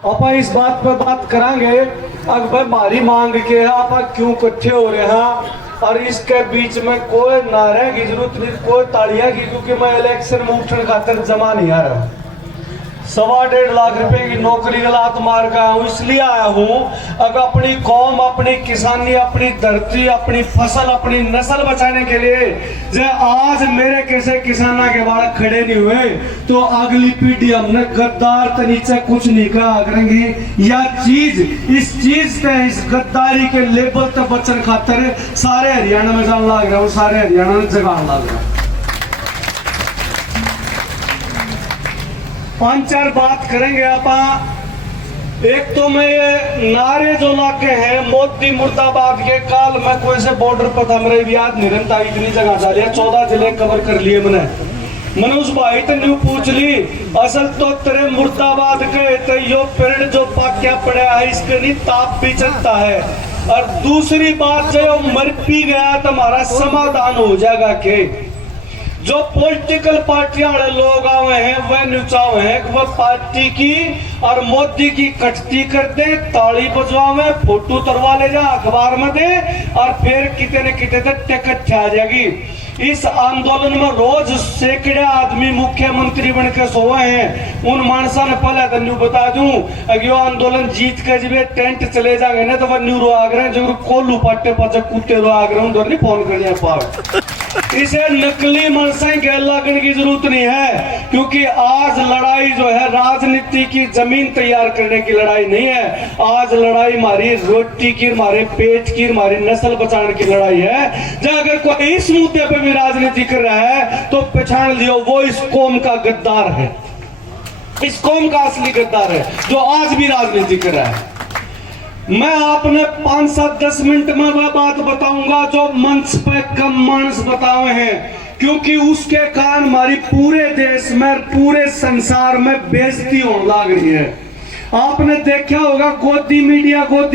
आप इस बात पर बात करांगे अगर मारी मांग के आप क्यों इकट्ठे हो रहे हैं और इसके बीच में कोई नारे की जरूरत नहीं, कोई तालियां की, क्योंकि मैं इलेक्शन में उठने खातर जमा नहीं आ रहा। 1.5 लाख रुपए की नौकरी गलात मार का हूँ, इसलिए आया हूँ अगर अपनी कौम, अपनी किसानी, अपनी धरती, अपनी फसल, अपनी नस्ल बचाने के लिए जो आज मेरे कैसे किसाना के बाल खड़े नहीं हुए तो अगली पीढ़ी हमने गद्दार तो नीचे कुछ नहीं कहा करेंगी। या चीज इस चीज से, इस गद्दारी के लेबल तक बचन खातर सारे हरियाणा में जान लग रहा हूँ, सारे हरियाणा में जगान लग रहा हूँ। 5-4 बात करेंगे आप। एक तो मैं ये नारे जो लाके हैं मोदी मुर्दाबाद के, काल में कोई से बॉर्डर पर था, मेरे याद नहीं रहता, इतनी जगह जा लिया, 14 जिले कवर कर लिए मैंने उस भाई तो न्यू पूछ ली असल तो तेरे मुर्दाबाद के तो यो पेड़ जो पाक्या पड़ा है इसके नहीं ताप भी चलता है। और दूसरी बात जो मर भी गया तो हमारा समाधान हो जाएगा के जो पॉलिटिकल पार्टियां वाले लोग आए हैं वह नुचावे हैं कि वह पार्टी की और मोदी की कटती कर दे, ताली बजवावे, फोटो तरवा ले जा अखबार में दे और फिर कितने न कितने तक टिकट आ जाएगी। इस आंदोलन में रोज सैकड़े आदमी मुख्यमंत्री बन के सोए हैं। उन मानसा ने पहले तो न्यू बता दूं अगर यो आंदोलन जीत के जब टेंट चले जाएंगे ना तो वह न्यू रो आगरे जो कोलू पाटे पर कुत्ते रो आगरे उन नहीं फोन कर लिया पार। इसे नकली मनसा गैर लागने की जरूरत नहीं है, क्योंकि आज लड़ाई जो है राजनीति की जमीन तैयार करने की लड़ाई नहीं है। आज लड़ाई हमारी रोटी की, हमारे पेट की, हमारी नस्ल बचाने की लड़ाई है। जब अगर कोई इस मुद्दे पे भी राजनीति कर रहा है तो पहचान लियो वो इस कौम का गद्दार है, इस कौम का असली गद्दार है जो आज भी राजनीति कर रहा है। मैं आपने 5-7-10 मिनट में वह बात बताऊंगा जो मंच पे कम मानस बताए हैं, क्योंकि उसके कारण हमारी पूरे देश में, पूरे संसार में बेइज्जती होने लग रही है। आपने देखा होगा गोदी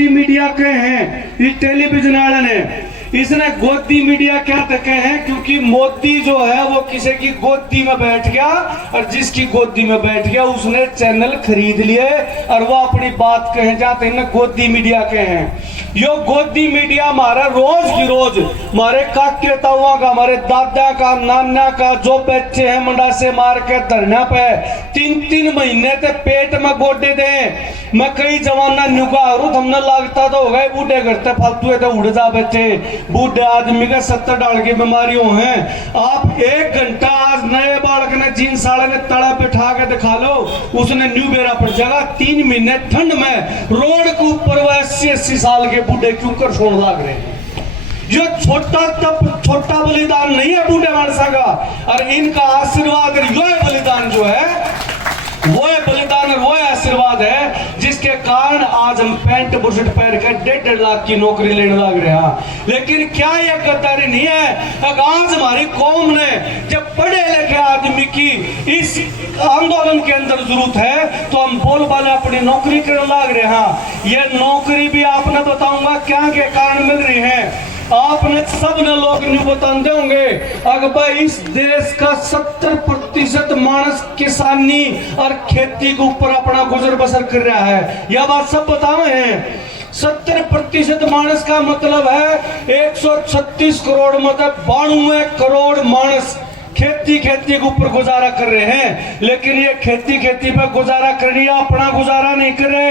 मीडिया के हैं ये टेलीविजन वाले ने, इसने गोदी मीडिया क्या तके हैं क्योंकि मोदी जो है वो किसी की गोदी में बैठ गया और जिसकी गोदी में बैठ गया उसने चैनल खरीद लिए और वो अपनी बात कहे जाते हैं गोदी मीडिया के हैं। यो गोदी मीडिया हमारा रोज की रोज हमारे काके ताऊआ का, हमारे दादा का, नाना का जो बच्चे हैं मंडा से मार के धरना पे 3-3 महीने तक पेट में गोडे दे। मैं कई जवाना नुका हमने लागता तो हो गए बूढ़े करते फालतू तो उड़ जा बैठे बूढ़े आदमी का 70 डाल की बीमारियों हैं। आप 1 घंटा आज नए बालक ने जीन साले ने तड़ा पे उठा के दिखा लो, उसने न्यू बेरा पर जगह 3 महीने ठंड में रोड के ऊपर वो 80-80 साल के बूढ़े क्यों कर छोड़ लाग रहे हैं। ये छोटा बलिदान नहीं है बूढ़े मानसा का, और इनका आशीर्वाद यो बलिदान जो है वो बलिदान और वो आशीर्वाद है जिसके कारण आज हम पैंट बुशर्ट पहन कर 1.5 लाख की नौकरी लेने लग रहे हैं। लेकिन क्या यह गद्दारी नहीं है? आज हमारी कौम ने जब पढ़े लिखे आदमी की इस आंदोलन के अंदर जरूरत है तो हम बोल बाले अपनी नौकरी करने लग रहे हैं। यह नौकरी भी आपने बताऊंगा क्या के कारण मिल रही है। आपने सब ने लोग न्यू बताते होंगे अगर भाई इस देश का 70% मानस किसानी और खेती के ऊपर अपना गुजर बसर कर रहा है। यह बात सब बताए हैं। 70% मानस का मतलब है 136 करोड़ मतलब 92 करोड़ मानस खेती के ऊपर गुजारा कर रहे हैं। लेकिन ये खेती पे गुजारा कर रही है, अपना गुजारा नहीं कर रहे।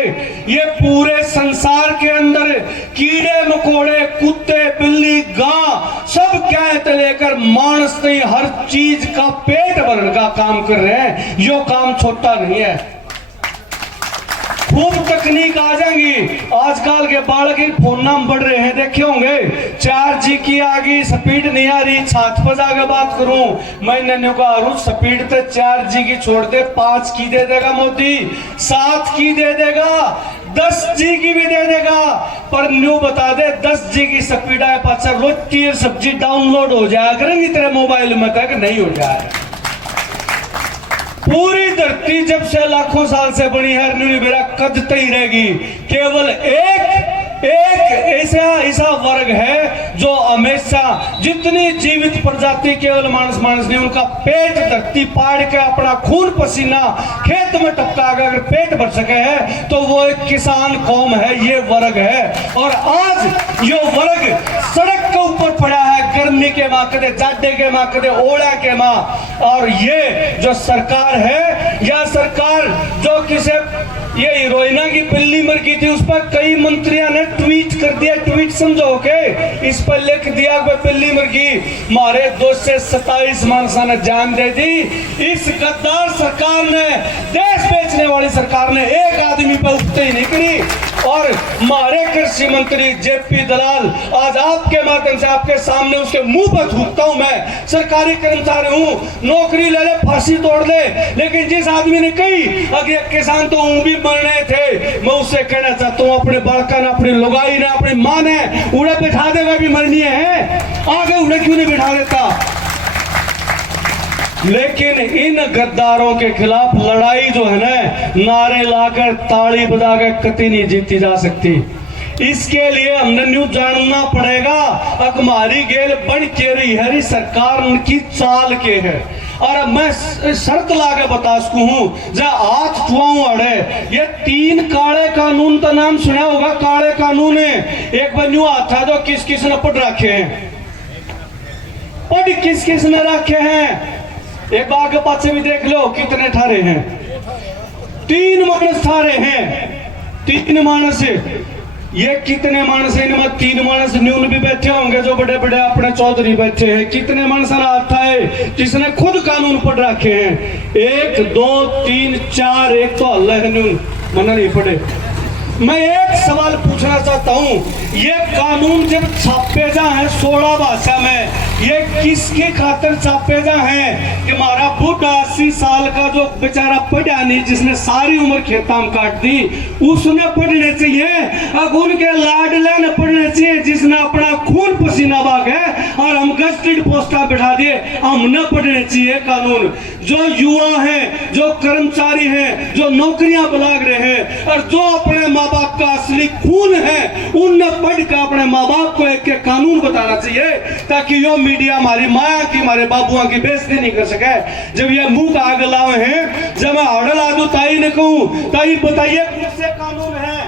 ये पूरे संसार के अंदर कीड़े मकोड़े, कुत्ते, बिल्ली, गां सब क्या है लेकर मानस नहीं हर चीज का पेट भरने का काम कर रहे हैं। यो काम छोटा नहीं है। खूब तकनीक आ जाएंगी। आजकल के बालक फोन नाम बढ़ रहे हैं, देखे होंगे 4G की आ गई, स्पीड नहीं आ रही। छात पर जाकर बात करूं मैंने कहा स्पीड तो 4G की छोड़ दे, 5 की दे देगा मोदी, 7 की दे देगा, 10G की भी दे देगा। पर न्यू बता दे 10G की स्पीड है पाचा रोटी और सब्जी डाउनलोड हो जाया करेंगी तेरे मोबाइल में तक नहीं हो जाए। पूरी धरती जब से लाखों साल से बनी है मेरा कद तय रहेगी। केवल एक ऐसा वर्ग है जो हमेशा जितनी जीवित प्रजाति केवल मानस ने उनका पेट धरती पाड़ के अपना खून पसीना खेत में टपका अगर पेट भर सके है तो वो एक किसान कौम है, ये वर्ग है। और आज ये वर्ग सड़क के ऊपर पड़ा है, गर्मी के माँ, कदे जाडे के माँ, कदे ओला के माँ। और ये जो सरकार है, या सरकार जो किसे ये हीरोइना की पिल्ली मर गई थी, उस पर कई मंत्रियों ने ट्वीट कर दिया, ट्वीट समझो के इस पर लिख दिया कि पिल्ली मर गई, मारे 227 मानसा ने जान दे दी। इस गद्दार सरकार ने, देश बेचने वाली सरकार ने एक आदमी पर उठते ही नहीं करी। और मारे कृषि मंत्री जेपी दलाल, आज आपके माध्यम से आपके सामने उसके मुंह पर थूकता हूं। मैं सरकारी कर्मचारी हूं, नौकरी ले ले, फांसी तोड़ ले, लेकिन जिस आदमी ने कही अगर किसान तो ऊं भी मरने थे, मैं उससे कहना चाहता हूं अपने बालका ने, अपनी लुगाई ने, अपनी मां ने उड़े बिठा देगा भी मरनी है, आगे उड़े क्यों नहीं बिठा देता। लेकिन इन गद्दारों के खिलाफ लड़ाई जो है ना, नारे लाकर ताली बजाकर कतई नहीं जीती जा सकती। इसके लिए हमने न्यू जानना पड़ेगा हमारी गेल बन के रही है सरकार उनकी चाल के है। और अब मैं शर्त लाके बता सकूं हूं, जब हाथ छुआऊं अड़े, ये 3 काले कानून का नाम सुना होगा। काले कानून है, एक बार न्यू हाथ था जो किस किस ने पढ़ रखे हैं, पढ़ किस किस ने रखे हैं, एक बार के पाछे भी देख लो कितने ठारे हैं। 3 मानस ठारे हैं, 3 मानस। ये कितने मानस है, इनमें 3 मानस न्यून भी बैठे होंगे जो बड़े बड़े अपने चौधरी बैठे हैं। कितने मानस आता है जिसने खुद कानून पढ़ रखे हैं, 1 2 3 4, एक तो अल्लाह है न्यून मना नहीं पढ़े। मैं एक सवाल पूछना चाहता हूं, ये कानून जब छापे जा है 16 भाषा में, ये किसके खातिर छापे जा है कि हमारा बुढ़ा 80 साल का जो बेचारा पढ़ा नहीं, जिसने सारी उम्र खेताम काट दी, उसने पढ़ने चाहिए। अब उनके लाडले ने पढ़ने चाहिए जिसने अपना खून पसीना बहाया और हम गस्टेड पोस्टा बैठा दिए, हमने पढ़ने चाहिए कानून। जो युवा हैं, जो कर्मचारी हैं, जो नौकरियां बलाग रहे हैं और जो अपने माँ बाप का असली खून है, उनने पढ़ कर अपने माँ बाप को एक कानून बताना चाहिए ताकि यो मीडिया हमारी माया की, हमारे बाबुआ की बेइज्जती नहीं कर सके। जब ये मुंह का आग लाए हैं, जब मैं हड़ल आदू ताई ने कहूं, ताई बताइए किससे कानून है,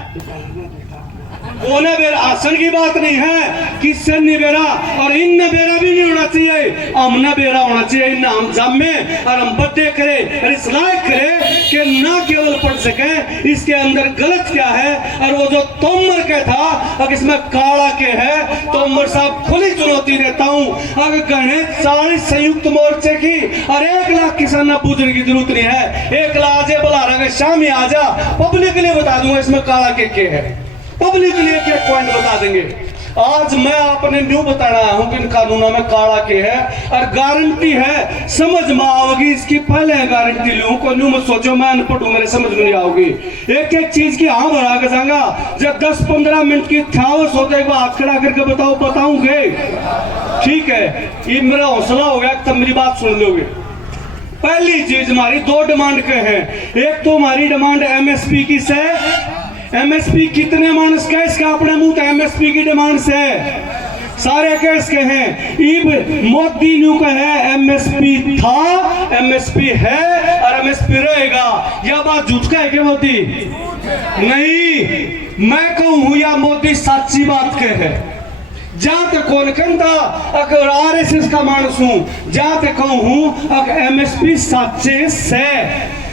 उन्हें बेरा आसन की बात नहीं है, किससे नहीं बेरा, और इन बेरा भी नहीं होना चाहिए, हमने बेरा होना चाहिए। इन हम जमे और हम बदे करे और इस लायक करे कि ना केवल पढ़ सके इसके अंदर गलत क्या है। और वो जो तोमर के था, अगर इसमें काला के है, तोमर साहब खुली चुनौती देता हूं, अगर गणे 40 संयुक्त मोर्चे की और 1 लाख किसान पूछने की जरूरत नहीं है, 1 लाख आजे बुला रहा शाम ही आ जा, पब्लिक के लिए बता दूंगा इसमें काला के है, पब्लिक के लिए एक पॉइंट बता देंगे। आज मैं आपने न्यू बता रहा हूं कि इन कानूनों में काला के है और गारंटी है, समझ में आओगी। इसकी पहले गारंटी लूं को न्यू मत सोचो मैं अनपढ़ हूं, मेरे समझ में नहीं आओगी। एक एक चीज की हाँ भरा के जाऊंगा, जब 10-15 मिनट की थावस होते एक बार हाथ खड़ा करके बताऊंगे, ठीक है। ये मेरा हौसला हो गया, तब मेरी बात सुन लोगे। पहली चीज हमारी 2 डिमांड के हैं। एक तो हमारी डिमांड एमएसपी की से, एमएसपी कितने मानस का, इसका अपने मुंह तो एमएसपी की डिमांड से सारे केस के हैं। इब मोदी न्यू का है एमएसपी था, एमएसपी है और एमएसपी रहेगा। यह बात झूठ का है क्या मोदी? नहीं, मैं कहूं या मोदी सच्ची बात के है। जहां तक कौन कहता अगर आरएसएस का मानस हूं, जहां तक कहूं अगर एमएसपी सच्चे से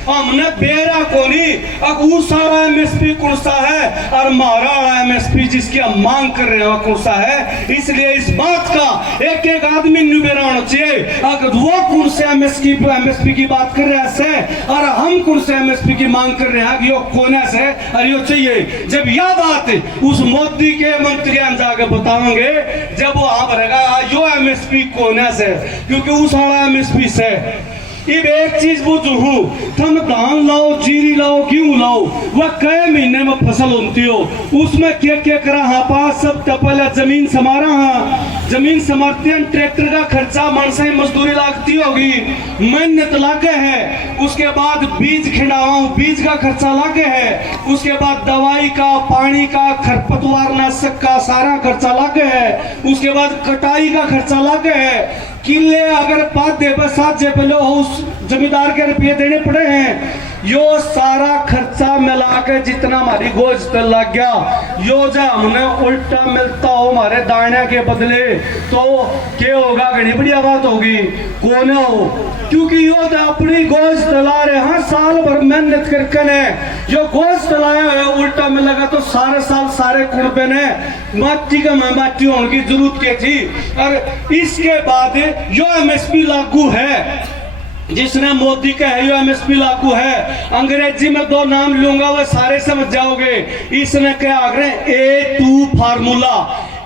हमने बेरा कोनी अगू सारा एमएसपी कौन सा है और मारा एमएसपी जिसकी हम मांग कर रहे हैं कौन सा है। इसलिए इस बात का एक एक आदमी बेरा होना चाहिए, अगर वो कौन से एमएसपी की बात कर रहे हैं और हम कौन से एमएसपी की मांग कर रहे हैं, यो कोने से और यो चाहिए। जब यह बात उस मोदी के मंत्री जाकर बताओगे, जब वो आप रहेगा यो एमएसपी कोने से, क्योंकि उस वाला एमएसपी से इब एक चीज बुझू तुम धान लाओ, जीरी लाओ, गेहूं लाओ, वह कई महीने में फसल होती हो, उसमें क्या क्या करा हाँ पास सब पहले जमीन समारा, हाँ जमीन समारते हैं, ट्रैक्टर का खर्चा मनसे मजदूरी लागती होगी, मेहनत लागे है, उसके बाद बीज खिंडाओ, बीज का खर्चा लागे है, उसके बाद दवाई का, पानी का, खरपतवार नाशक का सारा खर्चा लागे है, उसके बाद कटाई का खर्चा लागे है, किले अगर 5 जेब 7 जेब लो उस जमींदार के रुपये देने पड़े हैं, यो सारा खर्चा मिला के जितना हमारी गोश्त लग गया, यो जो हमने उल्टा मिलता हो हमारे दाने के बदले तो क्या होगा, घनी बढ़िया बात होगी, कौन हो, क्योंकि यो तो अपनी गोश्त ला रहे हैं, साल भर मेहनत करके ने यो गोश्त लाया है, उल्टा मिलेगा तो सारे साल सारे कुर्बे ने माटी का माटी होने की जरूरत क्या थी। और इसके बाद यो एमएसपी लागू है, जिसने मोदी का है यो एमएसपी लागू है, अंग्रेजी में 2 नाम लूंगा वह सारे समझ जाओगे। इसने क्या आग्रह A2 फार्मूला,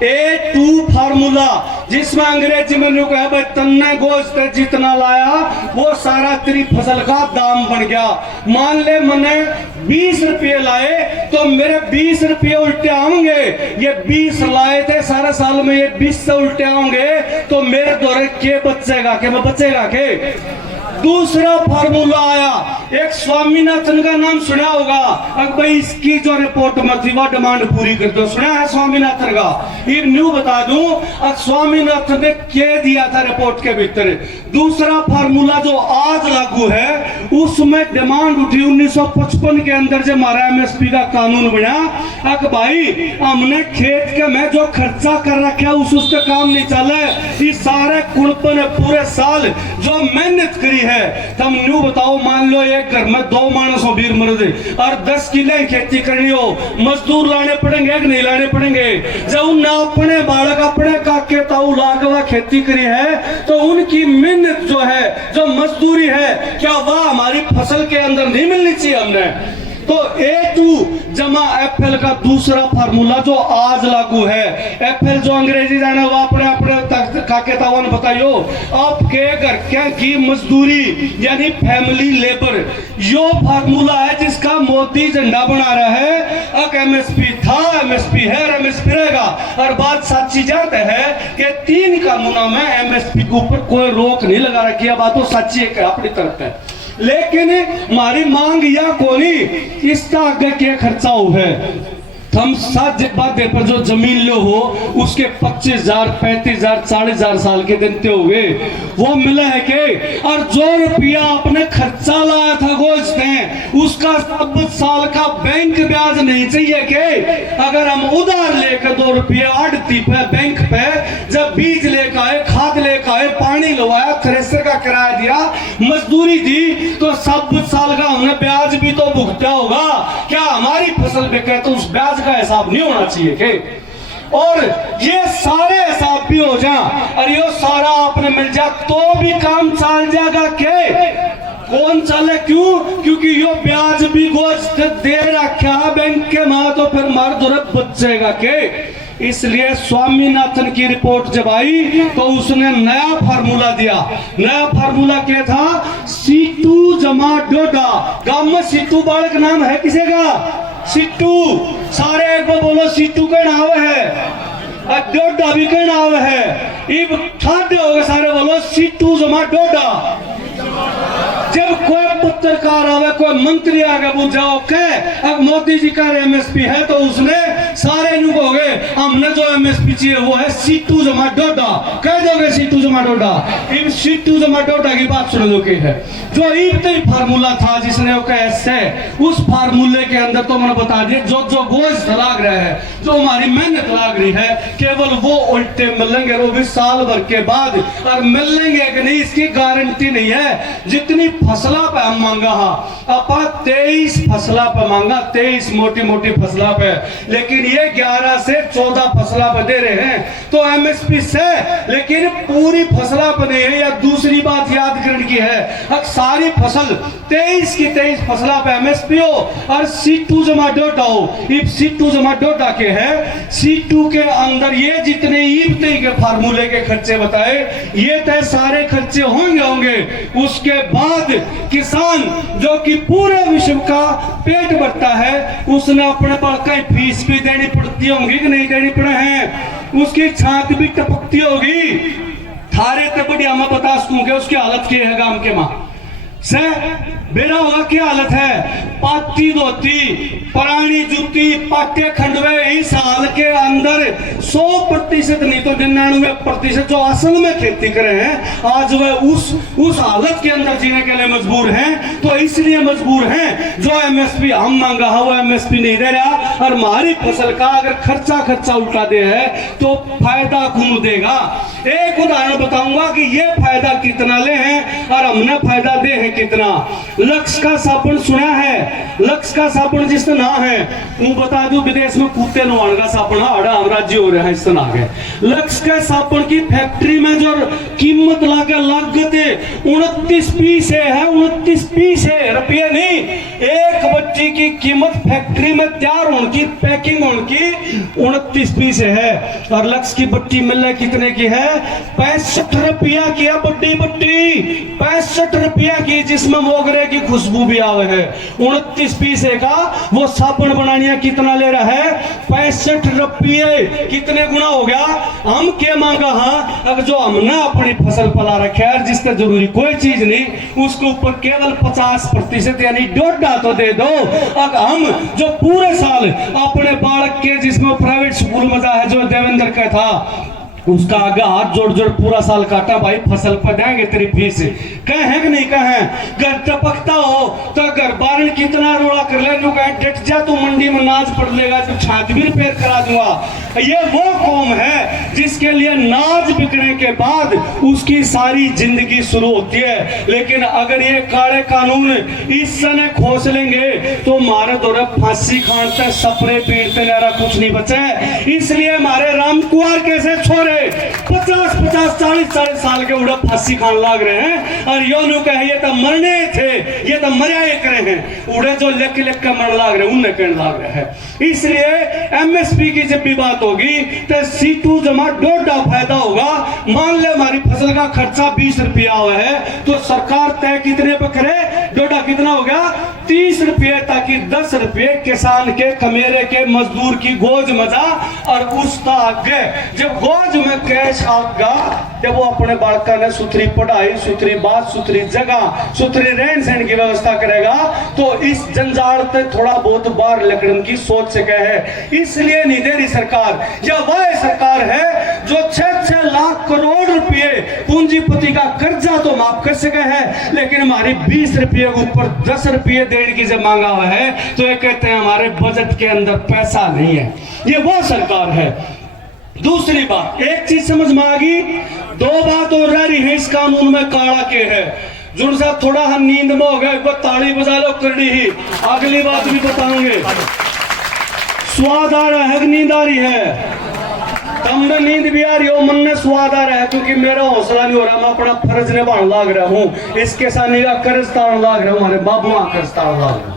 A2 फार्मूला, जिसमें अंग्रेजी में लोग है भाई तन्ने गोश्त जितना लाया वो सारा तेरी फसल का दाम बन गया। मान ले मैंने 20 रुपये लाए तो मेरे 20 रुपये उल्टे आएंगे, ये 20 लाए थे सारा साल में, ये 20 से उल्टे आएंगे तो मेरे द्वारा के बचेगा के मैं बचेगा के। दूसरा फार्मूला आया, एक स्वामीनाथन का नाम सुना होगा, अब भाई इसकी जो रिपोर्ट में थी वह डिमांड पूरी कर दो, सुना है स्वामीनाथन का, एक न्यू बता दूं, अब स्वामीनाथन ने क्या दिया था रिपोर्ट के भीतर। दूसरा फार्मूला जो आज लागू है उसमें डिमांड उठी 1955 के अंदर जब हमारा एमएसपी का कानून बना, अब भाई हमने खेत के में जो खर्चा कर रखा उसका काम नहीं चला, इस सारे कुड़पन ने पूरे साल जो मेहनत करी है, तुम न्यू बताओ, मान लो एक घर में 2 मानस हो बीर मर्द और 10 किले खेती करनी हो, मजदूर लाने पड़ेंगे कि नहीं लाने पड़ेंगे। जब उन अपने बालक अपने काके ताऊ लाके खेती करी है तो उनकी मेहनत जो है, जो मजदूरी है, क्या वह हमारी फसल के अंदर नहीं मिलनी चाहिए हमने। तो A2 जमा FL का दूसरा फार्मूला जो आज लागू है, FL जो अंग्रेजी जाने वो अपने काके तावन बताइयो, आपके घर क्या की मजदूरी यानी फैमिली लेबर, यो फार्मूला है जिसका मोदी झंडा बना रहा है। अब एमएसपी था, एमएसपी है, एमएसपी रहेगा। और बात सच्ची जात है कि 3 कानूनों में एमएसपी के ऊपर कोई रोक नहीं लगा रखी है, बात तो सच्ची है अपनी तरफ है, लेकिन हमारी मांग या कोनी इसका आगे क्या खर्चा हो है। हम 7 बात पर जो जमीन लो हो उसके 25,000 35,000 40,000 साल के देते हो गए, वो मिला है के, और जो रुपया आपने खर्चा लाया था गोश्त में उसका 7 साल का बैंक ब्याज नहीं चाहिए के। अगर हम उधार लेकर 2 रुपये आड़ती पे बैंक पे जब बीज लेकर आए, खाद लेकर आए, पानी लगवाया, थ्रेसर का किराया दिया, मजदूरी दी, तो 7 साल का हमने ब्याज भी तो भुगता होगा। क्या हमारी फसल बिके तो उस ब्याज का हिसाब नहीं होना चाहिए के? और ये सारे हिसाब भी हो जा और ये सारा आपने मिल जा तो भी काम चल जाएगा के? कौन चले, क्यों? क्योंकि यो ब्याज भी गोश्त दे रखा बैंक के मां, तो फिर मार दुरत बचेगा के। इसलिए स्वामीनाथन की रिपोर्ट जब आई तो उसने नया फार्मूला दिया। नया फार्मूला क्या था? सीटू जमा डोडा। गांव में सीटू बालक नाम है किसी का? सीटू। सारे एक बार बोलो, सीटू का नाम है, डोडा भी का नाम है। इब ठाडे हो गए, सारे बोलो सीटू जमा डोडा। जब कोई पत्रकार आवे, कोई मंत्री आगे पूछ जाओ के अब मोदी जी का एमएसपी है, तो उसने सारे न्यू हो गए हमने जो एमएसपी चाहिए वो है सीटू जमा डोडा। कह दोगे सीटू जमा डोडा? इन सीटू जमा डोडा की बात सुन लो के है जो ईब फार्मूला था जिसने वो कैसे उस फार्मूले के अंदर तो मैंने बता दिया जो जो गोश्त लाग रहा है, जो हमारी मेहनत लाग रही है, केवल वो उल्टे मिलेंगे, वो भी साल भर के बाद। और मिलेंगे कि नहीं इसकी गारंटी नहीं है। जितनी फसला पे हम मांगा अपा 23 फसला पे मांगा, 23 मोटी मोटी फसला पे, लेकिन ये 11 से 14 फसला पे दे रहे हैं तो एमएसपी से, लेकिन पूरी फसला पे नहीं है। या दूसरी बात याद करने की है, सारी फसल 23 की 23 फसला पे एमएसपी हो और C2 जमा डोडा हो। इब C2 जमा डोडा के है, C2 के अंदर ये जितने ईबते के फार्मूले के खर्चे बताए ये तय सारे खर्चे होंगे। उसके बाद किसान जो कि पूरे विश्व का पेट भरता है उसने अपने पास कहीं फीस भी देनी पड़ती होगी कि नहीं देनी पड़े हैं, उसकी छात भी टपकती होगी। थारे ते बढ़िया मैं बता सकूंगा उसकी हालत क्या है गांव के मां से बेरा होगा क्या हालत है। पाती धोती पुरानी जूती पाटे खंडवे इस साल के अंदर 100% नहीं तो 99% जो असल में खेती करे हैं आज वह उस हालत के अंदर जीने के लिए मजबूर हैं। तो इसलिए मजबूर हैं जो एमएसपी हम मांगा है वो एमएसपी नहीं दे रहा और हमारी फसल का अगर खर्चा उल्टा दे है तो फायदा कौन देगा। एक उदाहरण बताऊंगा कि ये फायदा कितना ले हैं और हमने फायदा दे है कितना। लक्स का साबुन सुना है, लक्स का साबुन जिसका ना है वो बता दूं विदेश में कुत्ते नुआन का साबुन हम राज्य हो रहा है इस तरह के। लक्स के साबुन की फैक्ट्री में जो कीमत लागते 29 पैसे है, 29 पैसे रुपये नहीं। एक बच्ची की कीमत फैक्ट्री में तैयार होने की पैकिंग होने की 29 पैसे है और लक्स की बट्टी मिलने कितने की है 65 रुपया की है। बट्टी 65 रुपया की जिसमें मोगरे की खुशबू भी आवे है। 29 पैसे का वो साबुन बनाने कितना ले रहा है 65 रुपये। कितने गुना हो गया। हम क्या मांगा हाँ अब जो हमने अपनी फसल पला रखे है जिसका जरूरी कोई चीज नहीं उसके ऊपर केवल 50% यानी डोडा तो दे दो। अब हम जो पूरे साल अपने बालक के जिसमें प्राइवेट स्कूल में है जो देवेंद्र का था उसका आगे हाथ जोड़ पूरा साल काटा भाई फसल पर देंगे तेरी फीस कहे कि नहीं कहे। घर टपकता हो तो घर बारण कितना रोड़ा कर ले लो कहे डट जा तू मंडी में नाज पड़ लेगा तो छात भी रिपेयर करा दूंगा। ये वो कौम है जिसके लिए नाज बिकने के बाद उसकी सारी जिंदगी शुरू होती है। लेकिन अगर ये काले कानून इस समय खोस लेंगे तो हमारे दौरे फांसी खानते सपरे पीड़ते नारा कुछ नहीं बचे। इसलिए हमारे राम कुमार कैसे छोरे 50-40 साल के उड़ा फांसी खान लाग रहे हैं और यो नु कहे ये तो मरने थे ये तो मरिया करे हैं उड़े जो लेख के मर लाग रहे उन्हें कहने लाग रहे हैं। इसलिए एमएसपी की जब भी बात होगी तो C2 जमा डोडा फायदा होगा। मान ले हमारी फसल का खर्चा 20 रुपया हुआ है तो सरकार तय कितने पे करे डोडा कितना हो गया 30 रुपये ताकि 10 रुपये किसान के कमेरे के मजदूर की गोज मजा और उसका आगे जब गोज में कैश आगा जब वो अपने बालका ने सुथरी पढ़ाई सुथरी बात सुथरी जगह सुथरी रहन सहन की व्यवस्था करेगा तो इस जंजाल पे थोड़ा बहुत बार लकड़न की सोच सके है। इसलिए नहीं दे रही सरकार। यह वह सरकार है जो 6-6 लाख करोड़ रुपए पूंजीपति का कर्जा तो माफ कर सके है लेकिन हमारी 20 रुपये के ऊपर 10 रुपये देने की जब मांगा हुआ है तो ये कहते हैं हमारे बजट के अंदर पैसा नहीं है। ये वो सरकार है। दूसरी बात एक चीज समझ में आ गई। दो बात और रह रही है इस कानून में काला के है जुड़ साहब थोड़ा हम नींद में हो गए एक बार ताली बजा लो करनी ही अगली बात भी बताऊंगे। स्वाद आ रहा है नींद आ रही है तमने नींद भी आ रही हो मन में स्वाद आ रहा है क्योंकि मेरा हौसला नहीं हो रहा मैं अपना फर्ज निभाने लाग रहा हूँ। इसके साथ निगाह कर्ज तारण लाग रहा हूँ हमारे बाबू कर्ज तारण लाग रहा हूँ।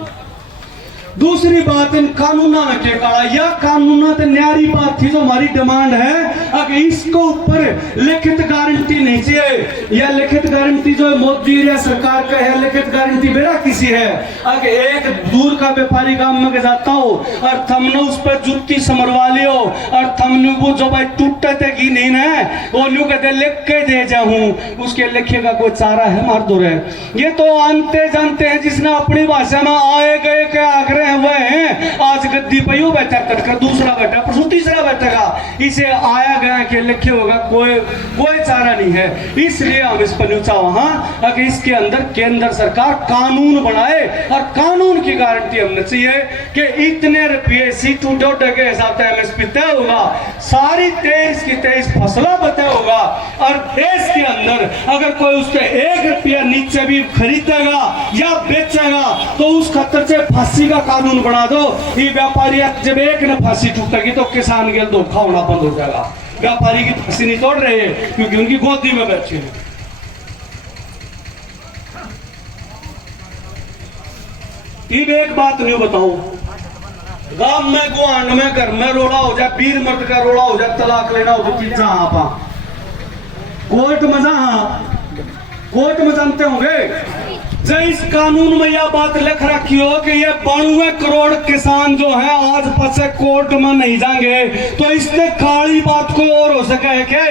दूसरी बात इन कानूना में क्या कहा या कानूना तो न्यारी बात थी जो हमारी डिमांड है अगर इसको ऊपर लिखित गारंटी नहीं चाहिए या लिखित गारंटी जो मोदी या सरकार का है लिखित गारंटी मेरा किसी है। अगर एक दूर का व्यापारी गांव में जाता हो और थमने उस पर जुत्ती समरवा लियो और थमने वो जो भाई टूटते थे कि नहीं है वो न्यू कहते लिख के दे जाऊं उसके लिखे का कोई चारा है मार दो रहे। ये तो आनते जानते हैं जिसने अपनी भाषा में आए गए के आग्रह वह हैं आज गद्दी पे यू बैठा कर दूसरा बैठा परसों तीसरा बैठेगा इसे आया गया के लिखे होगा कोई चारा नहीं है। इसलिए हम इस पर नीचा वहां अगर इसके अंदर केंद्र सरकार कानून बनाए और कानून की गारंटी हमने चाहिए कि इतने रुपये C2 डोडा के हिसाब से एमएसपी तय होगा सारी 23 की 23 फसलों पर तय होगा और देश के अंदर अगर कोई उसके 1 रुपया नीचे भी खरीदेगा या बेचेगा तो उस खतर से फांसी का कानून बना दो। ये व्यापारी जब एक न फांसी टूटेगी तो किसान के धोखा होना बंद हो जाएगा। व्यापारी की फांसी नहीं तोड़ रहे हैं क्योंकि उनकी गोदी में बैठे हैं। तीन एक बात नहीं बताओ, गांव में गुआंड में घर में रोड़ा हो जाए, पीर मर्द का रोड़ा हो जाए, तलाक लेना हो तो चीजा आपा कोर्ट में जा, कोर्ट में जानते होंगे जो इस कानून में यह बात लिख रखी हो कि ये 92 करोड़ किसान जो है आज पसे कोर्ट में नहीं जाएंगे, तो इससे काली बात कोई और हो सके है क्या?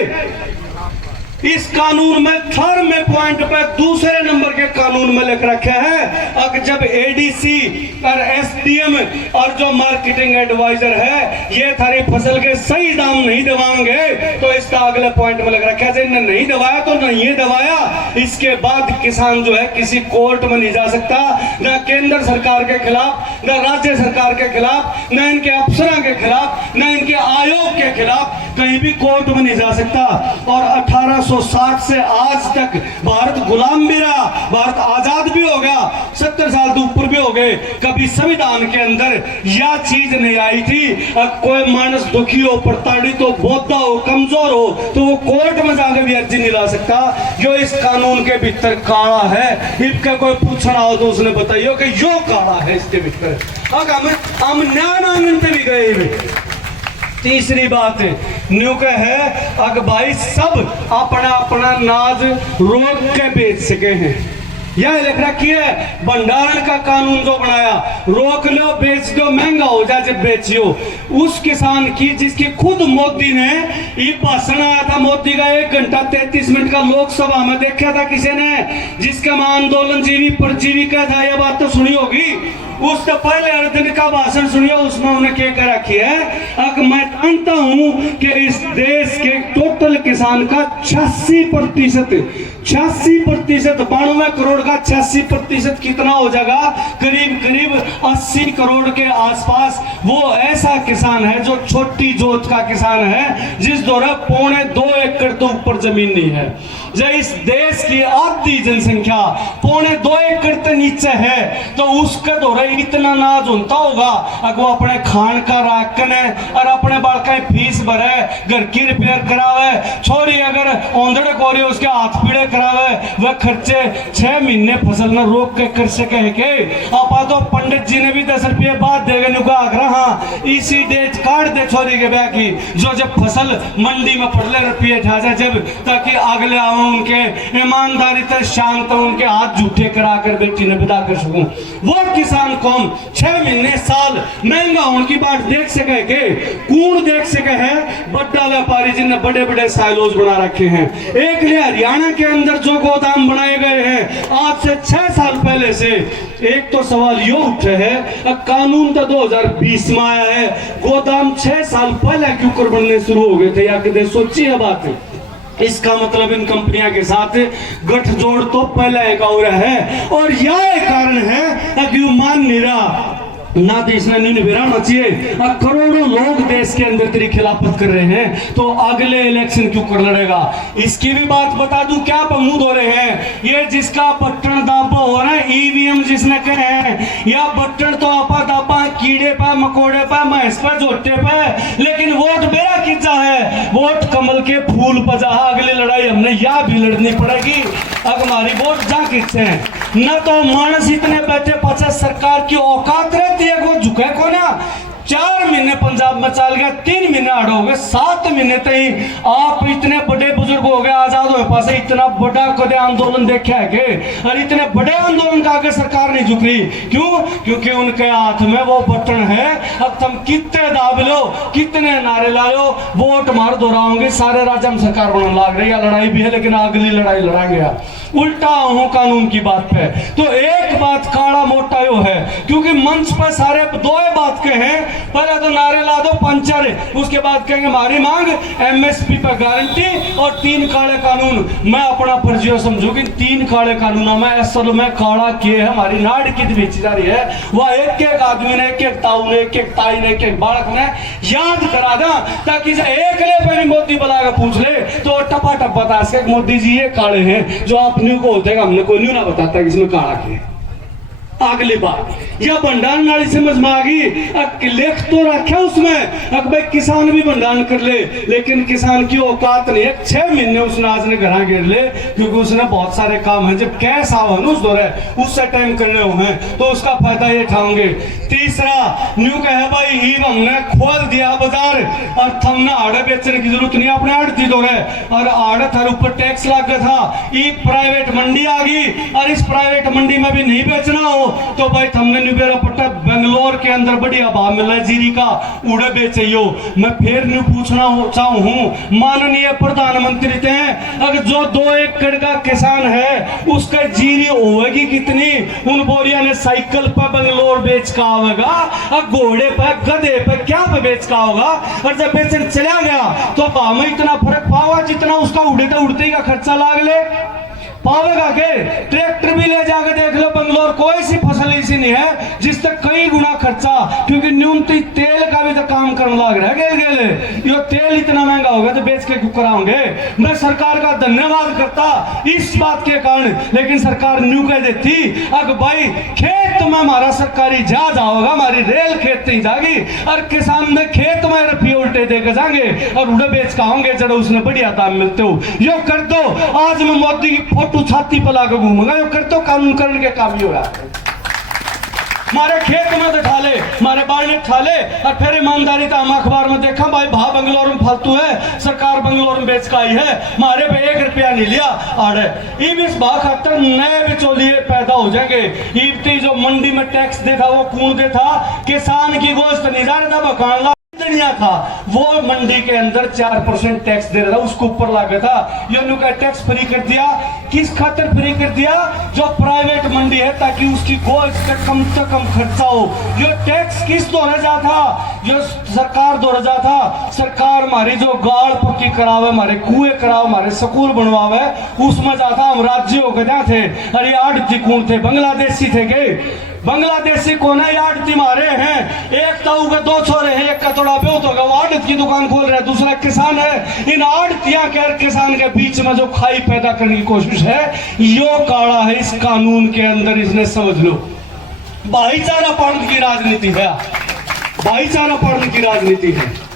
इस कानून में 3rd पॉइंट पे दूसरे नंबर के कानून में लिख रखे हैं, अगर जब एडीसी और एसडीएम और जो मार्केटिंग एडवाइजर है ये थारी फसल के सही दाम नहीं दबाएंगे तो इसका अगले पॉइंट में लिख रखा है जिन्हें नहीं दबाया तो नहीं है दबाया, इसके बाद किसान जो है किसी कोर्ट में नहीं जा सकता, न केंद्र सरकार के खिलाफ, न राज्य सरकार के खिलाफ, न इनके अफसरों के खिलाफ, न इनके आयोग के खिलाफ कहीं भी कोर्ट में नहीं जा सकता। और 1860 से आज तक भारत गुलाम भी रहा, भारत आजाद भी हो गया, 70 साल तो ऊपर भी हो गए, कभी संविधान के अंदर यह चीज नहीं आई थी कोई मानस दुखी हो, प्रताड़ित हो, बोधा हो, कमजोर हो तो वो कोर्ट में जाकर भी अर्जी नहीं ला सकता। जो इस कानून के भीतर काला है, इसका कोई पूछना हो तो उसने बताइए कि यो काला है इसके भीतर, हम न्याय मांगने पे भी गए। तीसरी बात न्यू के है अगर भाई सब अपना अपना नाज रोक के बेच सके हैं, यह लिख रखी है भंडारण का कानून जो बनाया, रोक लो बेच दो, महंगा हो जाए जब बेचियो। उस किसान की जिसकी खुद मोदी ने ये भाषण आया था, मोदी का 1 घंटा 33 मिनट का लोकसभा में देखा था किसी ने, जिसका मैं आंदोलन जीवी परजीवी का था, यह बात तो सुनी होगी। उससे पहले हर दिन का भाषण सुनिए, उसमें उन्हें क्या कर रखी है, अगर मैं जानता हूं कि इस देश के टोटल किसान का 86% 92 करोड़ का 86% कितना हो जाएगा, करीब करीब 80 करोड़ के आसपास वो ऐसा किसान है जो छोटी जोत का किसान है, जिस द्वारा 2.25 एकड़ तो ऊपर जमीन नहीं है। जो इस देश की आधी जनसंख्या 2.25 एकड़ से नीचे है तो उसके द्वारा इतना नाज होता होगा अगर वो अपने खान का राखन है और अपने बालका फीस भरे, घर की रिपेयर करावे, छोरी अगर औंधड़ कोरी उसके हाथ पीड़े करावे, वह खर्चे 6 महीने फसल न रोक के कर सके के। आपा तो पंडित जी ने भी 10 रुपये बाद देवे हाँ इसी डेट काट दे छोरी के ब्याह की, जो जब फसल मंडी में पड़ले रुपये ठा जाए जब, ताकि अगले आओ उनके ईमानदारी से शांत उनके हाथ झूठे करा कर बेटी ने विदा कर सकूं। वो किसान कौन 6 महीने साल महंगा होने की बात देख सके के, कौन देख सके है? बड़ा व्यापारी जिनने बड़े बड़े साइलोज बना रखे हैं। एक लिए हरियाणा के अंदर जो गोदाम बनाए गए हैं आज से 6 साल पहले से, एक तो सवाल यो उठे है कानून तो 2020 में आया है, गोदाम 6 साल पहले क्यों कर बनने शुरू हो गए थे, या कदे सोची है बात? इसका मतलब इन कंपनियों के साथ गठजोड़ तो पहले एक और है, और यह कारण है कि मान नहीं रहा ना देश ने नहीं बिराना चाहिए। करोड़ों लोग देश के अंदर तेरी खिलाफत कर रहे हैं तो अगले इलेक्शन क्यों कर लड़ेगा? इसकी भी बात बता दूं क्या बमूद हो रहे हैं, ये जिसका बटन दाबा हो रहा है ईवीएम जिसने कहे हैं, या बटन तो आपा दाबा कीड़े पे मकोड़े पे महस पे जोटे पे, लेकिन वोट मेरा किजा है, वोट कमल के फूल पर जा। अगली लड़ाई हमने या भी लड़नी पड़ेगी, अगर हमारी वोट जा किससे है न तो मानस इतने बैठे पचा सरकार की औकात रहती है को झुके को ना। 4 महीने पंजाब में चल गया, 3 महीने हड़ हो गए, 7 महीने तक आप इतने बड़े बुजुर्ग हो गए, आजाद हुए पास इतना बड़ा कदे आंदोलन देखा है के, और इतने बड़े आंदोलन का आगे सरकार नहीं झुक रही क्यों? क्योंकि उनके हाथ में वो बटन है। अब तुम कितने दाब लो, कितने नारे लाओ, वोट मार दोहराओगे, सारे राज्य हम सरकार बनाने लग रही है। लड़ाई भी है लेकिन अगली लड़ाई लड़ाएंगे। उल्टा हूं कानून की बात पे तो एक बात काला मोटा यो है, क्योंकि मंच पर सारे 2 बात के हैं, पहले तो नारे ला दो पंचर, उसके बाद कहेंगे हमारी मांग एमएसपी पर गारंटी और 3 काले कानून। मैं अपना फर्जी समझू कि 3 काले कानूनों में असल में काला किए है हमारी नाड़ की बेची जा रही है, वह एक एक आदमी ने, एक एक ताऊ ने, एक एक ताई ने, एक एक बालक ने याद करा दा, ताकि एक ले पहले मोदी बुला के पूछ ले तो टपा टप बता सके मोदी जी ये काले हैं, जो आप न्यू को होते हमने कोई न्यू ना बताता इसमें काला किए। अगली बार यह भंडारण नाली समझ में आ गई। लेख तो रखा उसमें भाई किसान भी भंडारण कर ले, लेकिन किसान की औकात नहीं है 6 महीने उसने आज ने घर घेर ले, क्योंकि उसने बहुत सारे काम है। जब कैश आवा ना उस दौरे उससे टाइम करने हुए हैं तो उसका फायदा ये उठाओगे। तीसरा न्यू कहे भाई ही हमने खोल दिया बाजार और हमने आड़े बेचने की जरूरत नहीं, अपने आड़ती दौरे और आड़े थार ऊपर टैक्स लग गया था। ये प्राइवेट मंडी आ गई और इस प्राइवेट मंडी में भी नहीं बेचना हो तो भाई हमने निबेरा पट्टा बेंगलोर के अंदर बढ़िया भाव मिल रहा है जीरी का, उड़े बेचियो। मैं फिर नहीं पूछना चाहूँ माननीय प्रधानमंत्री थे, अगर जो 2 एकड़ का किसान है उसका जीरी होगी कितनी? उन बोरिया ने साइकिल पर बेंगलोर बेच का होगा और घोड़े पर गधे पर क्या पे बेच का होगा, और जब बेचने चला गया तो भाव में इतना फर्क पावा जितना उसका उड़ते ही का खर्चा लाग ले पावेगा के? ट्रैक्टर भी ले जाकर देख लो बेंगलोर, कोई सी फसल ऐसी नहीं है जिस तक कई गुना खर्चा, क्योंकि न्यूनतम तेल का भी तो काम करने लग रहा है। गेले ये तेल इतना महंगा हो गया तो बेच के क्यों कराओगे? मैं सरकार का धन्यवाद करता इस बात के कारण, लेकिन सरकार न्यू कह देती अगर भाई खेत में हमारा सरकारी जहाज आओगा, हमारी रेल खेत नहीं जागी और किसान ने खेत में रुपये उल्टे देकर जाएंगे और उड़े बेच का होंगे जरा उसने बढ़िया दाम मिलते हो। यो कर दो, आज मैं मोदी की तू छाती पर लाकर घूमूंगा, यो कर तो कानून करने के काम ही हो रहा। मारे खेत में तो ठाले, मारे बाड़े ठाले और फिर ईमानदारी था हम अखबार में देखा भाई भाव बंगलोर में फालतू है, सरकार बंगलोर में बेच का आई है, मारे पे 1 रुपया नहीं लिया आड़े। ईब इस भाव खातर नए बिचौलिए पैदा हो जाएंगे। ईब जो मंडी में टैक्स देता वो कौन देता? किसान की गोश्त नहीं जा रहा था बकाना था, वो मंडी के अंदर 4% टैक्स दे रहा था, उसको ऊपर लागा था। ये का टैक्स फ्री कर दिया, किस खातिर फ्री कर दिया? जो प्राइवेट मंडी है ताकि उसकी गोश्त का कम से कम खर्चा हो। ये टैक्स किस दौरा जाता? जो सरकार दौरा जाता, सरकार हमारी जो गाड़ पक्की करावे, हमारे कुएं करावे, हमारे स्कूल बनवावे, उसमें जाता हम राज्य हो गए थे। अरे 8 कौन थे? बांग्लादेशी थे गए, बांग्लादेशी कौन है? 8 मारे हैं, एक ताऊ के 2 छोरे हैं, एक का थोड़ा बेहद होगा, वो 8 की दुकान खोल रहा है, दूसरा किसान है। इन 8 के किसान के बीच में जो खाई पैदा करने की कोशिश है, यो काला है इस कानून के अंदर, इसने समझ लो। भाईचारा पालन की राजनीति है, भाईचारा पालन की राजनीति है।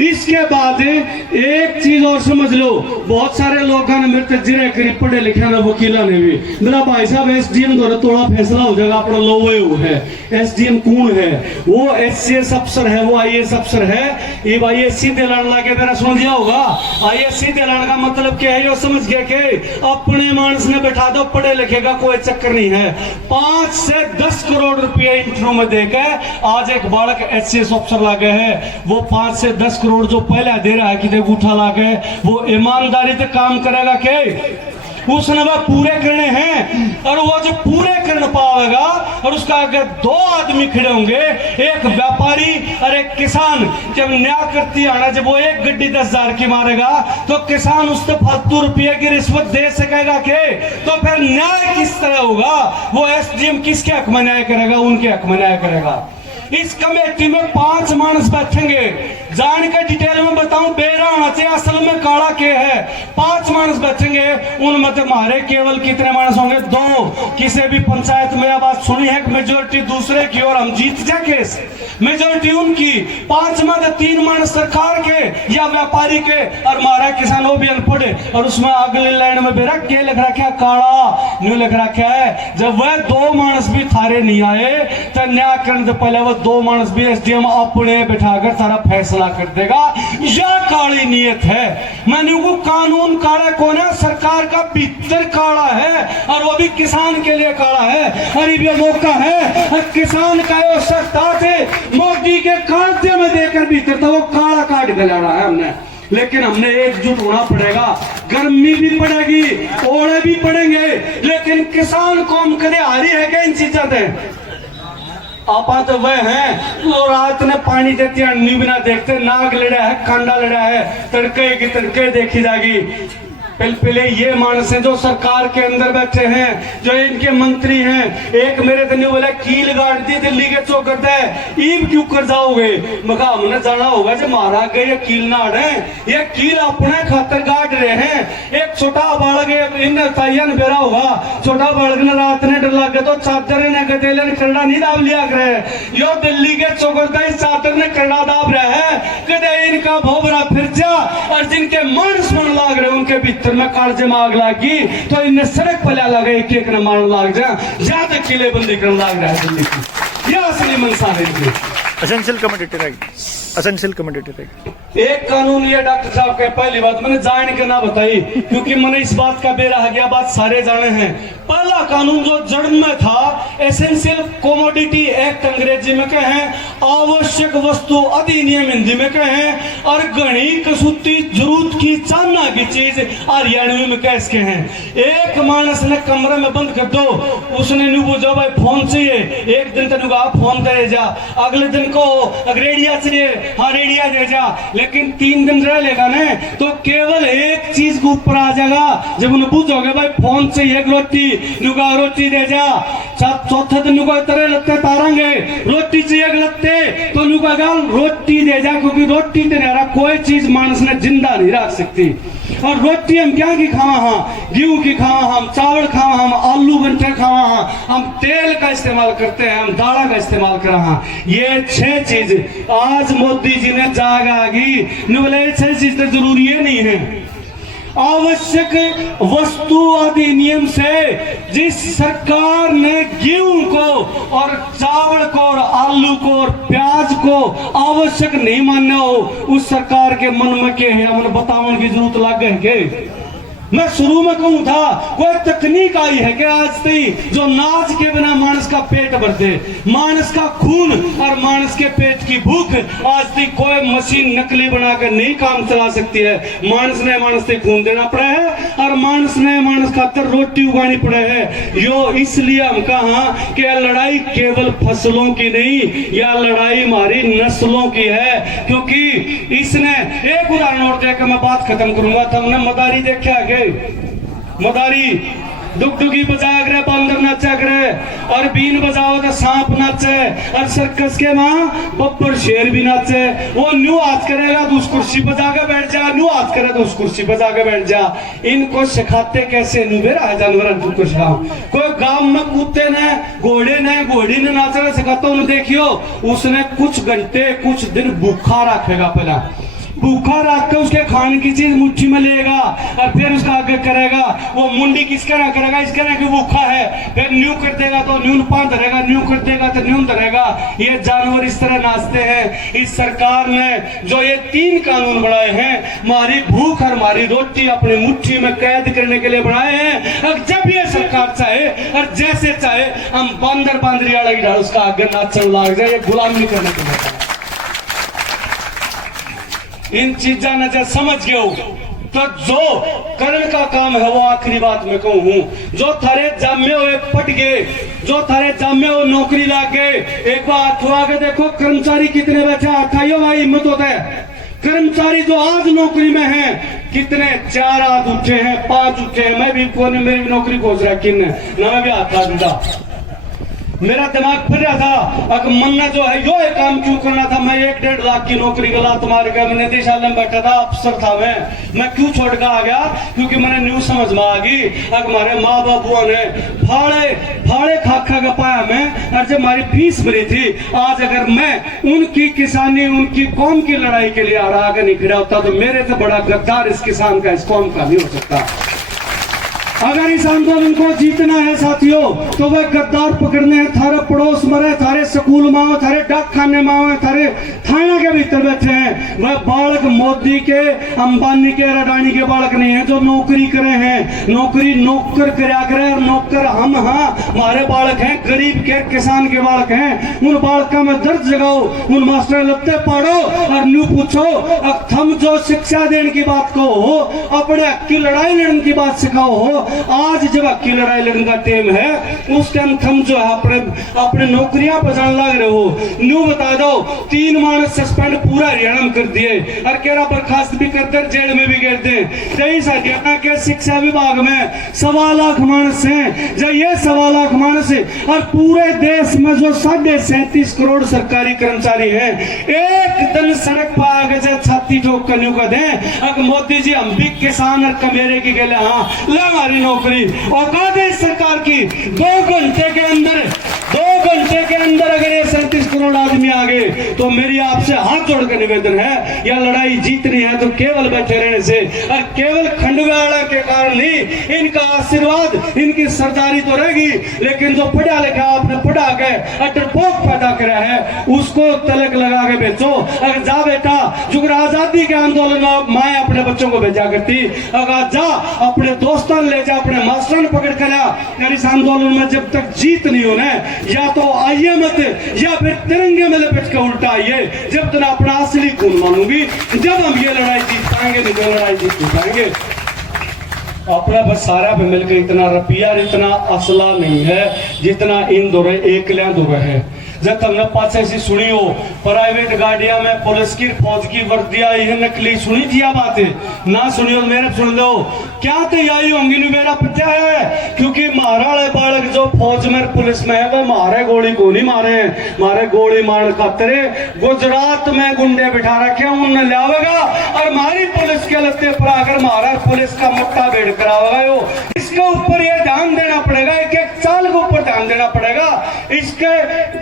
इसके बाद एक चीज और समझ लो, बहुत सारे लोगों ने मेरे तक जिरे करीब पढ़े लिखे ना वकीला ने भी मेरा भाई साहब एसडीएम द्वारा थोड़ा फैसला हो जाएगा अपना लोवे है। एसडीएम कौन है? वो एससीएस अफसर है, वो आईएएस अफसर है। ये आईएएस दिलाने लगे मेरा सुन दिया होगा। आईएएस दिलाने का मतलब क्या है? ये समझ गए कि अपने मानस ने बैठा दो, पढ़े लिखे का कोई चक्कर नहीं है। 5 से 10 करोड़ रुपये इंटरव्यू में देकर आज एक बालक एससीएस अफसर लगे है, वो 5 से 10 करोड़ जो पहले दे रहा है कि देख उठा लाके वो ईमानदारी से काम करेगा के? उसने वह पूरे करने हैं और वो जो पूरे कर पाएगा और उसका आगे 2 आदमी खड़े होंगे, एक व्यापारी और एक किसान। जब न्याय करती आना, जब वो एक गड्डी 10,000 की मारेगा तो किसान उससे फालतू रुपये की रिश्वत दे सकेगा के? तो फिर न्याय किस तरह होगा? वो एसडीएम किसके हक में न्याय करेगा? उनके हक में न्याय करेगा। इस कमेटी में 5 मानस बैठेंगे, जान के डिटेल में बताऊं बेरा होना चाहिए असल में काला के है। 5 मानस बैठेंगे, उनमें हमारे केवल कितने मानस होंगे? 2। किसी भी पंचायत में बात सुनी है मेजोरिटी दूसरे की और हम जीत जाए केस, मेजोरिटी उनकी। 5 में 3 मानस सरकार के या व्यापारी के और हमारा किसान वो भी अनपढ़, और उसमें अगले लाइन में बेरा के लिख रखा काला न्यू लिख रखा है। जब वह 2 मानस भी थारे नहीं आए तो न्याय करने से पहले वह 2 मानस भी एसडीएम अपने बिठाकर सारा फैसला कर देगा। यह काली नीयत है। मैंने को कानून काला कौन है? सरकार का भीतर काला है और वो भी किसान के लिए काला है। और ये मौका है किसान का यो सस्ता थे मोदी के खाते में देकर भीतर था वो काला काट दिलाना है हमने। लेकिन हमने एकजुट होना पड़ेगा, गर्मी भी पड़ेगी, ओले भी पड़ेंगे, लेकिन किसान कौम कदे हारी है क्या इन चीजों से? आपा तो वह है तो रात ने पानी देती है, नी बिना देखते, नाग लड़ा है, कांडा लड़ा है, तड़के की तड़के देखी जाएगी। पहले ये मानस है जो सरकार के अंदर बैठे हैं, जो इनके मंत्री हैं। एक मेरे दिन बोला कील गाड़ दी दिल्ली के चौकट है, ईब क्यों कर जाओगे? मका हमने जाना होगा जब मारा गए ये कील ना अड़े, ये कील अपने खातर गाड़ रहे हैं। एक छोटा बालक इन ताइया ने बेरा होगा, छोटा बालक ने रात ने डर लगे तो चादर ने गदेले ने करड़ा नहीं दाब लिया करे। यो दिल्ली के चौकट इस चादर ने करड़ा दाब रहा है, कदे इनका भोबरा फिर जा। और जिनके मानस मन लाग रहे उनके भीतर में कालजे में आग लागी तो इन्हें सड़क पला लगे, एक एक न मारन लाग जा, जहां तक किले बंदी करने लाग रहा है दिल्ली की। यह असली मनसा है इनकी। Essential commodity right, essential commodity right. एक कानून ये डॉक्टर साहब के पहली बात मैंने जान के ना बताई, क्योंकि मैंने इस बात का बेरा गया, बात सारे जाने हैं। पहला कानून जो जड़ में था, एसेंशियल कमोडिटी एक्ट अंग्रेजी में कहें, आवश्यक वस्तु अधिनियम हिंदी में कहें, और घनी कसूती जरूरत की चाहना की चीज हरियाणवी में कह इसके हैं। एक मानस ने कमरे में बंद कर दो, उसने न्यू पूछा भाई फोन चाहिए, एक दिन तेन कहा फोन दे जा, अगले दिन को रेडिया चाहिए, हाँ रेडिया दे जा, लेकिन 3 दिन रह लेगा ना तो केवल एक चीज के ऊपर आ जाएगा। जब उन्हें पूछोगे भाई फोन चाहिए एक रोटी, नुका रोटी दे जा, चौथे दिन नुका तरह लगते तारेंगे, रोटी चाहिए लगते तो नुका गाल रोटी दे जा, क्योंकि रोटी तेरा कोई चीज मानस ने जिंदा नहीं रख सकती। और रोटी हम क्या की खावा, हाँ गेहूं की खावा, हम चावल खावा, हम आलू बनते खावा, हाँ हम तेल का इस्तेमाल करते हैं, हम दाड़ा का इस्तेमाल कर रहा। ये 6 चीज आज मोदी जी ने जाग आगी, बोले 6 चीज तो जरूरी है नहीं है। आवश्यक वस्तु अधिनियम से जिस सरकार ने गेहूं को और चावल को और आलू को और प्याज को आवश्यक नहीं माना हो, उस सरकार के मन में के है हमें बताने की जरूरत लग गई। मैं शुरू में कहूं था कोई तकनीक आई है कि आज तक जो नाच के बिना मानस का पेट भर दे, मानस का खून और मानस के पेट की भूख आज तक कोई मशीन नकली बनाकर नहीं काम चला सकती है। मानस ने मानस से खून देना पड़ा है और मानस ने मानस खातर रोटी उगानी पड़े है। यो इसलिए हम कहा कि लड़ाई केवल फसलों की नहीं, यह लड़ाई हमारी नस्लों की है। क्योंकि इसने एक उदाहरण और देकर मैं बात खत्म करूंगा। तो हमने मदारी देखा है, मदारी दुगदुगी बजा करे, बंदर नाचा करे, और बीन बजाओ तो सांप नाचे, और सर्कस के मां बब्बर शेर भी नाचे। वो न्यू हाथ करेगा तो उस कुर्सी पर जाकर बैठ जा, न्यू हाथ करे तो उस कुर्सी पर जाकर बैठ जा। इनको सिखाते कैसे नुबेरा जानवर कुछ गाँव, कोई गांव में कुत्ते ने घोड़ी ने नाचना सिखाता उन्हें देखियो, उसने कुछ घंटे कुछ दिन भूखा रखेगा, पहला भूखा रख के उसके खाने की चीज मुट्ठी में लेगा और फिर उसका आगे करेगा। वो मुंडी किसके ना करेगा, इसके ना कि भूखा है, फिर न्यू कर देगा तो न्यून पान धरेगा, न्यू कर देगा तो न्यून धरेगा। ये जानवर इस तरह नाचते हैं। इस सरकार ने जो ये 3 कानून बनाए हैं, हमारी भूख और हमारी रोटी अपनी मुट्ठी में कैद करने के लिए बनाए हैं। और जब ये सरकार चाहे और जैसे चाहे हम बंदर बांदरी डाल उसका आगे नाचन लाग जाए, ये गुलामी करने के लिए। इन चीजा ने जब समझ गए हो तो जो करण का काम है वो आखिरी बात में कहूँ, जो थारे जामे हुए पट गए, जो थारे जामे हो नौकरी लाग गए, एक बार हाथ आगे देखो कर्मचारी कितने बैठे, हाथ भाई हिम्मत होता है। कर्मचारी जो आज नौकरी में हैं कितने, 4 हाथ उठे हैं, 5 उठे हैं। मैं भी कोने मेरी नौकरी खोज रहा किन ना, मैं भी हाथ ला दूंगा। मेरा दिमाग फिर रहा था अगर मन्ना जो है यो एक काम क्यों करना था। मैं 1-1.5 लाख की नौकरी का लात मार गया, मैं निदेशालय में बैठा था, अफसर था मैं क्यों छोड़ कर आ गया, क्योंकि मैंने न्यू समझ में आ गई अगर हमारे माँ बाबुओं ने फाड़े खा के पाया मैं, और जब हमारी फीस भरी थी, आज अगर मैं उनकी किसानी उनकी कौम की लड़ाई के लिए आगे नहीं खड़ा होता तो मेरे से बड़ा गद्दार इस किसान का इस कौम का नहीं हो सकता। अगर इस आंदोलन को जीतना है साथियों तो वह गद्दार पकड़ने हैं। थारे पड़ोस में रहे, थारे स्कूल में, थारे डाक खाने में, थारे थाना के भीतर बैठे हैं। वह बालक मोदी के, अंबानी के, अडानी के बालक नहीं है जो नौकरी करे हैं। नौकरी नौकर करया करे, और नौकर हम, हाँ हमारे बालक हैं, गरीब के किसान के बालक हैं। उन बालकों में दर्द जगाओ, उन मास्टर लगते पढ़ो और न्यू पूछो। अब थम जो शिक्षा देने की बात को हो, अपने हक की लड़ाई लड़ने की बात सिखाओ हो। आज जब हक की लड़ाई लड़ने का टाइम है उस टाइम थम जो है अपने नौकरियां बचाने लग रहे हो। न्यू बता दो 3 माह उन्होंने सस्पेंड पूरा हरियाणा में कर दिए और केरा बर्खास्त भी करते, जेल में भी गिरते। तेईस हरियाणा के शिक्षा विभाग में 1.25 लाख मानस हैं। जब ये 1.25 लाख मानस है और पूरे देश में जो 37.5 करोड़ सरकारी कर्मचारी हैं, एक दिन सड़क पर आगे से छाती ठोक कर न्यू कर दें अगर मोदी जी हम भी किसान और कमेरे की गले हाँ ले हमारी नौकरी औकात है सरकार की। 2 घंटे के अंदर अगर ये 37 करोड़ आदमी आ गए तो मेरी आपसे हाथ जोड़कर निवेदन है, यह लड़ाई जीतनी है तो केवल बैठे रहने से और केवल खंडवाड़ा के कारण नहीं, इनका आशीर्वाद इनकी सरदारी तो रहेगी, लेकिन जो पढ़ा लिखा आपने पढ़ा के डरपोक पैदा करा है उसको तलक लगा के बेचो। अगर जा बेटा जो आजादी के आंदोलन में माए अपने बच्चों को भेजा करती, अगर जा अपने दोस्तों ले जा, अपने मास्टर पकड़ कर आ, इस आंदोलन में जब तक जीत नहीं होने या तो आइए मत या फिर तिरंगे में लपेट के उल्टा आइए। जब तक अपना असली खून मानूंगी जब हम ये लड़ाई जीत पाएंगे, नहीं तो लड़ाई जीत पाएंगे। अपना बस सारा पे मिलकर इतना रुपया इतना असला नहीं है जितना इन दोरे एक लिया दोरे है। जब तुमने पास ऐसी सुनी हो प्राइवेट गाड़ियां में पुलिस की फौज की वर्दियां ये नकली सुनी थी बात है ना सुनी हो मेरे सुन लो क्या तैयारी होंगी नहीं मेरा पता है, क्योंकि महाराणे बालक जो फौज में पुलिस में है वो मारे गोली को नहीं मारे हैं, मारे गोली मार खातरे गुजरात में गुंडे बिठा रखे उन्हें लावेगा और हमारी पुलिस के लत्ते पर आकर महाराज पुलिस का मुट्ठा भेड़ करावेगा। इसके ऊपर ये ध्यान देना पड़ेगा, एक एक चाल के ऊपर ध्यान देना पड़ेगा। इसके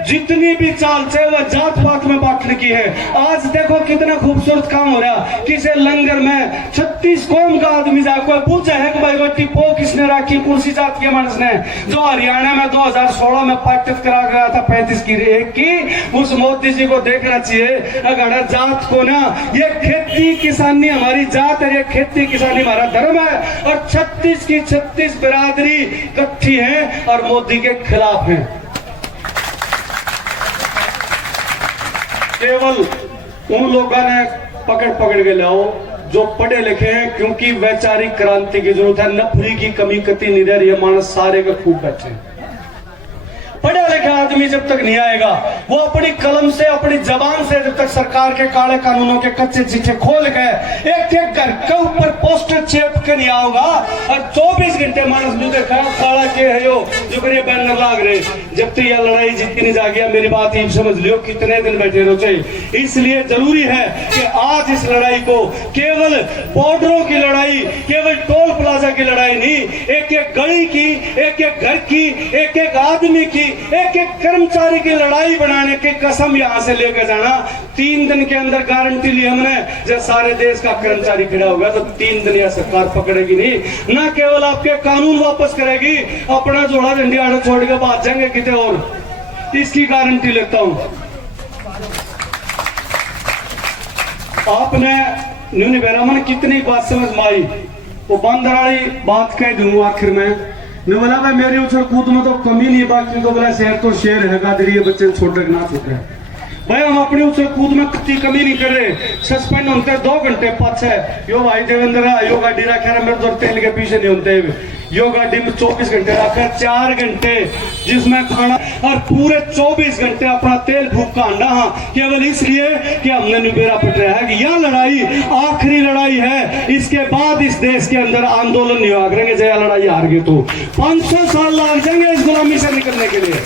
जितनी भी चाल से वह जात पात में बांटने की है। आज देखो कितना खूबसूरत काम हो रहा, किसे लंगर में 36 कौम का आदमी जाकर पूछा है कि भाई वो टिप्पो किसने राखी कुर्सी जात के मानस ने, जो हरियाणा में 2016 में पार्टित करा गया था 35 की 1 की, उस मोदी जी को देखना चाहिए। अगर जात को ना ये खेती किसानी हमारी जात है, ये खेती किसानी हमारा धर्म है और 36 की 36 बिरादरी इकट्ठी है और मोदी के खिलाफ है। केवल उन लोगों ने पकड़ के लाओ जो पढ़े लिखे हैं, क्योंकि वैचारिक क्रांति की जरूरत है। नफरी की कमी कती नहीं रह रही है, मानस सारे का खूब बैठे हैं। पढ़ा लिखा आदमी जब तक नहीं आएगा वो अपनी कलम से अपनी जबान से जब तक सरकार के काले कानूनों के कच्चे चिट्ठे खोल गए एक एक घर के ऊपर पोस्टर चेप के नहीं आओगा और 24 घंटे मानस मुझे देखा काला के है यो जो करे बैनर लाग रहे। जब तक यह लड़ाई जीत नहीं जा गया मेरी बात ही समझ लियो कितने दिन बैठे रहो। इसलिए जरूरी है कि आज इस लड़ाई को केवल बॉर्डरों की लड़ाई, केवल टोल प्लाजा की लड़ाई नहीं, एक एक गली की, एक एक घर की, एक एक आदमी की, एक एक कर्मचारी की लड़ाई बनाने की कसम यहां से लेकर जाना। 3 दिन के अंदर गारंटी ली हमने, जब सारे देश का कर्मचारी खड़ा होगा तो 3 दिन यह सरकार पकड़ेगी नहीं, ना केवल आपके कानून वापस करेगी, अपना जोड़ा डंडी आड़े छोड़ के बात जाएंगे कितने और, इसकी गारंटी लेता हूं। आपने न्यूनी बेरामन कितनी बात समझ में आई, वो बंदराड़ी बात कह दूंगा आखिर में। मैं बोला भाई मेरी उछल कूद में तो कमी नहीं, बाकी तो बोला शेर तो शेर है, गादरी बच्चे छोटे ना छोटे भाई हम अपनी उछल कूद में कितनी कमी नहीं कर रहे। सस्पेंड होते 2 घंटे पाछे यो भाई देवेंद्र यो गाड़ी रखा मेरे दो तेल के पीछे नहीं होते, यो गाड़ी में 24 घंटे रखा 4 घंटे जिसमें खाना और पूरे 24 घंटे अपना तेल फूक का अंडा, केवल इसलिए कि हमने निबेरा पटरा है कि यह लड़ाई आखिरी लड़ाई है। इसके बाद इस देश के अंदर आंदोलन नहीं हुआ करेंगे, जया लड़ाई हार गए तो 500 साल लग जाएंगे इस गुलामी से निकलने के लिए।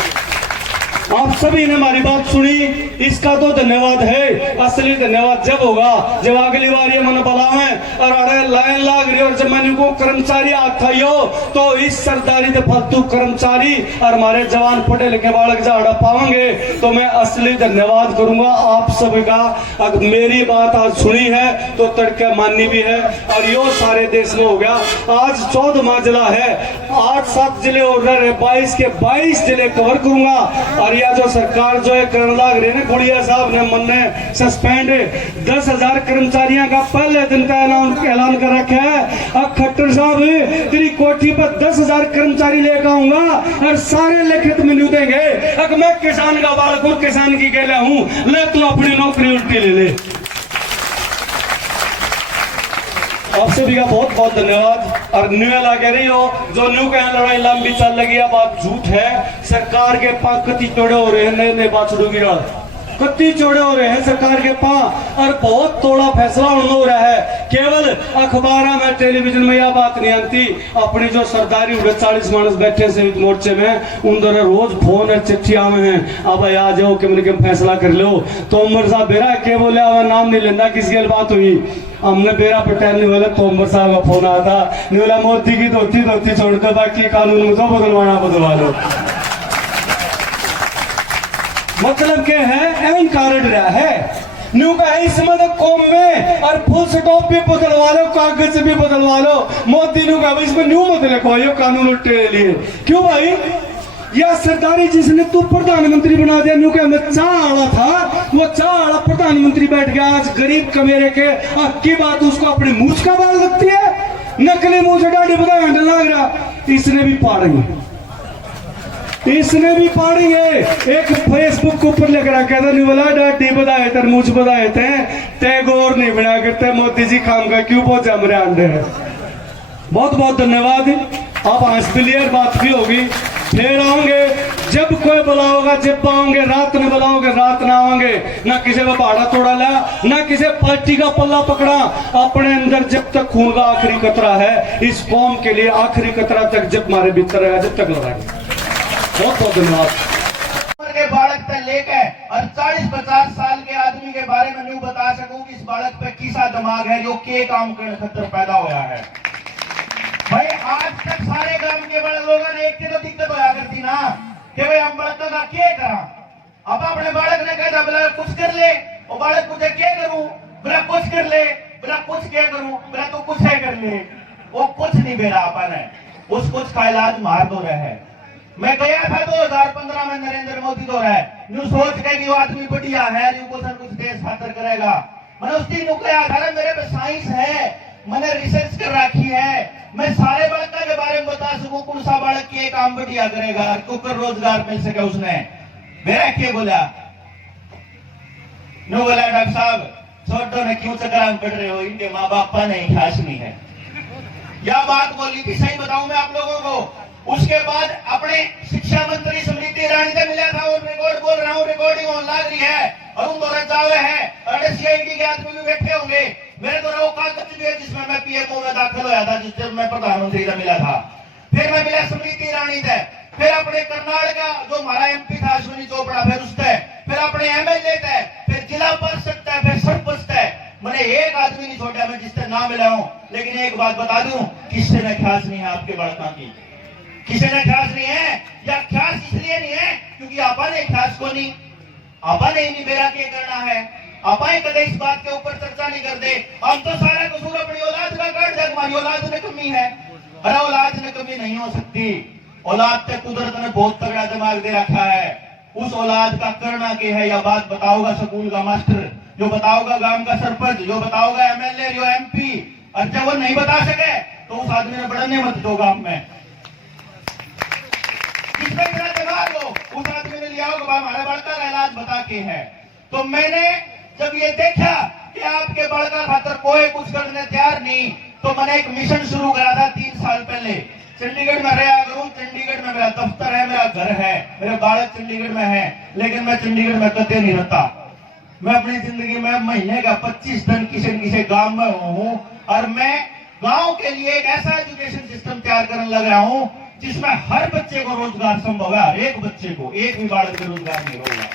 आप सभी ने हमारी बात सुनी, इसका तो धन्यवाद है। असली धन्यवाद जब होगा जब अगली बार ये मन बुलावे और अरे लाइन लाग रही और जब मैंने को कर्मचारी आखाइयो तो इस सरदारी के फालतू कर्मचारी और हमारे जवान पढ़े लिखे बालक जाड़ा पाएंगे तो मैं असली धन्यवाद करूंगा आप सभी का। अगर मेरी बात आज सुनी है तो तड़के माननी भी है और यो सारे देश में हो गया। आज 14वां जिला है, 8-7 जिले और रहे 22 के 22 जिले कवर करूंगा। और यह जो सरकार जो है करने लग रही है ना, गुड़िया साहब ने मन ने सस्पेंड 10,000 कर्मचारियों का पहले दिन का ऐलान कर रखा है। अब खट्टर साहब तेरी कोठी पर 10,000 कर्मचारी लेकर आऊंगा और सारे लिखित मेन्यू देंगे। अगर मैं किसान का बालक हूं, किसान की कहला हूं, ले तू अपनी नौकरी उल्टी ले ले। आप सभी का बहुत बहुत धन्यवाद। और न्यू कह रही हो जो न्यू कह लड़ाई लंबी चल लगी है, बात झूठ है। सरकार के पंख कती तोड़े हो रहे हैं नए नए बाछड़ों की रात कत्ती चौड़े हो रहे हैं सरकार के पास और बहुत तोड़ा फैसला हो रहा है। केवल अखबार में टेलीविजन में यह बात नहीं आती। अपनी जो सरदारी 40 मानस बैठे से मोर्चे में उधर रोज फोन और चिट्ठियां में है, अब आ जाओ कि मैंने फैसला कर लो। तोमर साहब बेरा के बोले नाम नहीं लेना किसी की बात हुई। हमने बेरा पटेल ने बोला तोमर साहब का फोन आया था, नहीं बोला मोदी की धोती छोड़ दो, बाकी कानून में जो बदलवाना बदलवा लो। मतलब क्या है एवं कारण रहा है न्यू का है इसमें तो कौम में और फुल स्टॉप भी बदलवा लो, कागज भी बदलवा लो। मोदी न्यू का इसमें न्यू बदले को ये कानून उल्टे लिए क्यों भाई? या सरदारी जिसने तू प्रधानमंत्री बना दिया, न्यू के में चाह था वो चाह प्रधानमंत्री बैठ गया। आज गरीब कमेरे के की बात उसको अपने मुंह का बाल लगती है, नकली मुंह से डाढ़ी बता लग रहा। इसने भी पाड़ेंगे, इसने भी पाड़ेंगे। एक फेसबुक के ऊपर लेकर आया नहीं बोला डाढ़ी बधाए तरमूज बधाए थे टैगोर नहीं बना करते मोदी जी काम का क्यों बहुत जम रहे अंडे है। बहुत बहुत धन्यवाद। अब आज क्लियर बात भी होगी, फिर आऊंगे जब कोई बुलाओगा, जब आऊंगे रात में बुलाओगे रात ना आएंगे, ना किसी को भाड़ा तोड़ा ला, ना किसी पार्टी का पल्ला पकड़ा। अपने अंदर जब तक खून का आखिरी कतरा है इस कौम के लिए, आखिरी कतरा तक जब हमारे भीतर रहेगा जब तक लड़ाएंगे। बहुत बहुत धन्यवाद। के बालक से लेकर और 40-50 साल के आदमी के बारे में न्यू बता सकूं कि इस बालक पे किसा दिमाग है जो के काम करने खतर पैदा हुआ है। भाई आज तक सारे गांव के बड़े लोगों ने एक तो दिक्कत होया करती ना कि भाई हम बालक का क्या करा। अब अपने बालक ने कहा बोला कुछ कर ले, वो बालक मुझे क्या करूं, बोला कुछ कर ले, बोला कुछ क्या करूं, बोला तो कुछ है कर ले। वो कुछ नहीं बेरा अपन है, उस कुछ का इलाज मार दो रहे है। मैं गया था 2015 में नरेंद्र मोदी तो है न्यू सोच के कि वो आदमी बढ़िया है, न्यू कुछ देश खातर करेगा। मैंने उस दिन कहा था मेरे पे साइंस है, मैंने रिसर्च कर रखी है, मैं सारे बालक के बारे में बता सकूं कौन सा बालक के काम बढ़िया करेगा और कुकर रोजगार मिल सके। उसने मेरा क्या बोला, न्यू बोला डॉक्टर साहब छोटो ने क्यों चक्कर पड़ रहे हो, इनके माँ बाप का नहीं खास नहीं है। यह बात बोली थी, सही बताऊं मैं आप लोगों को। उसके बाद अपने शिक्षा मंत्री स्मृति ईरानी से मिला था और रिकॉर्ड बोल रहा हूँ, रिकॉर्डिंग ऑन लग रही है और उन दोनों चावे है और सीआईडी के आदमी भी बैठे होंगे। मेरे द्वारा वो कागज भी है जिसमें मैं पीएमओ में दाखिल होया था, जिससे मैं प्रधानमंत्री से मिला था। फिर मैं मिला स्मृति ईरानी से, फिर अपने कर्नाटक जो हमारा एमपी था अश्विनी चोपड़ा, फिर उससे, फिर अपने एमएलए थे, फिर जिला परिषद थे, फिर सरपंच थे। मैंने एक आदमी नहीं छोड़ा मैं जिससे ना मिला हूँ। लेकिन एक बात बता दूं, किससे ने ख्यास नहीं है आपके बड़का की, किसी ने ख्यास नहीं है। या ख्यास इसलिए नहीं है क्योंकि आपा ने ख्यास को नहीं, आपा ने नहीं मेरा क्या करना है, आपा कदे इस बात के ऊपर चर्चा नहीं करते। हम तो सारा कसूर अपनी औलाद का काट दे, हमारी औलाद में कमी है। अरे औलाद में कमी नहीं हो सकती, औलाद पे कुदरत ने बहुत तगड़ा दिमाग दे रखा है। उस औलाद का करना क्या है, यह बात बताओगा स्कूल का मास्टर, जो बताओगा गांव का सरपंच, जो बताओगा एमएलए, जो एमपी। और जब वो नहीं बता सके तो उस आदमी ने बढ़ने मत दो गांव में। किसने मेरा दिमाग हो, उस आदमी ने लिया होगा हमारे बड़का का इलाज बता के है। तो मैंने जब ये देखा कि आपके बड़का खातर कोई कुछ करने तैयार नहीं, तो मैंने एक मिशन शुरू करा था 3 साल पहले। चंडीगढ़ में रहा करूं, चंडीगढ़ में मेरा दफ्तर है, मेरा घर है, मेरे बालक चंडीगढ़ में है, लेकिन मैं चंडीगढ़ में कदे नहीं रहता। मैं अपनी जिंदगी में महीने का 25 दिन किसी न किसी गांव में हूं और मैं गांव के लिए एक ऐसा एजुकेशन सिस्टम तैयार करने लग रहा हूं जिसमें हर बच्चे को रोजगार संभव है, हर एक बच्चे को, एक भी बालक को रोजगार नहीं होगा।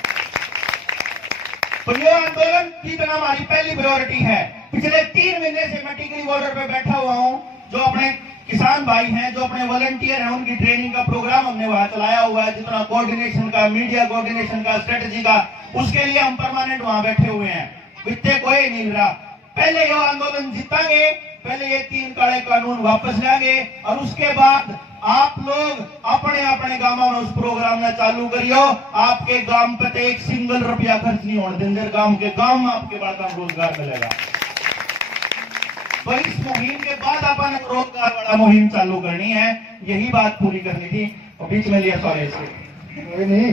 तो ये आंदोलन की तरह हमारी पहली प्रायोरिटी है। पिछले 3 महीने से मैं टिकरी बॉर्डर पे बैठा हुआ हूं। जो अपने किसान भाई हैं, जो अपने वॉलंटियर हैं, उनकी ट्रेनिंग का प्रोग्राम हमने वहां चलाया हुआ है। जितना कोऑर्डिनेशन का, मीडिया कोऑर्डिनेशन का, स्ट्रेटेजी का, उसके लिए हम परमानेंट वहां बैठे हुए हैं। वित्ते कोई नहीं मिल रहा। पहले ये आंदोलन जीतांगे, पहले ये 3 काले कानून वापस लाएंगे और उसके बाद आप लोग अपने अपने गांवों में उस प्रोग्राम में चालू करियो। आपके गांव पे तो एक सिंगल रुपया खर्च नहीं होने देंगे। गांव के गांव में आपके बाद रोजगार मिलेगा। तो इस मुहिम के बाद अपन रोजगार वाला मुहिम चालू करनी है, यही बात पूरी करनी थी। और बीच में लिया सॉरी से नहीं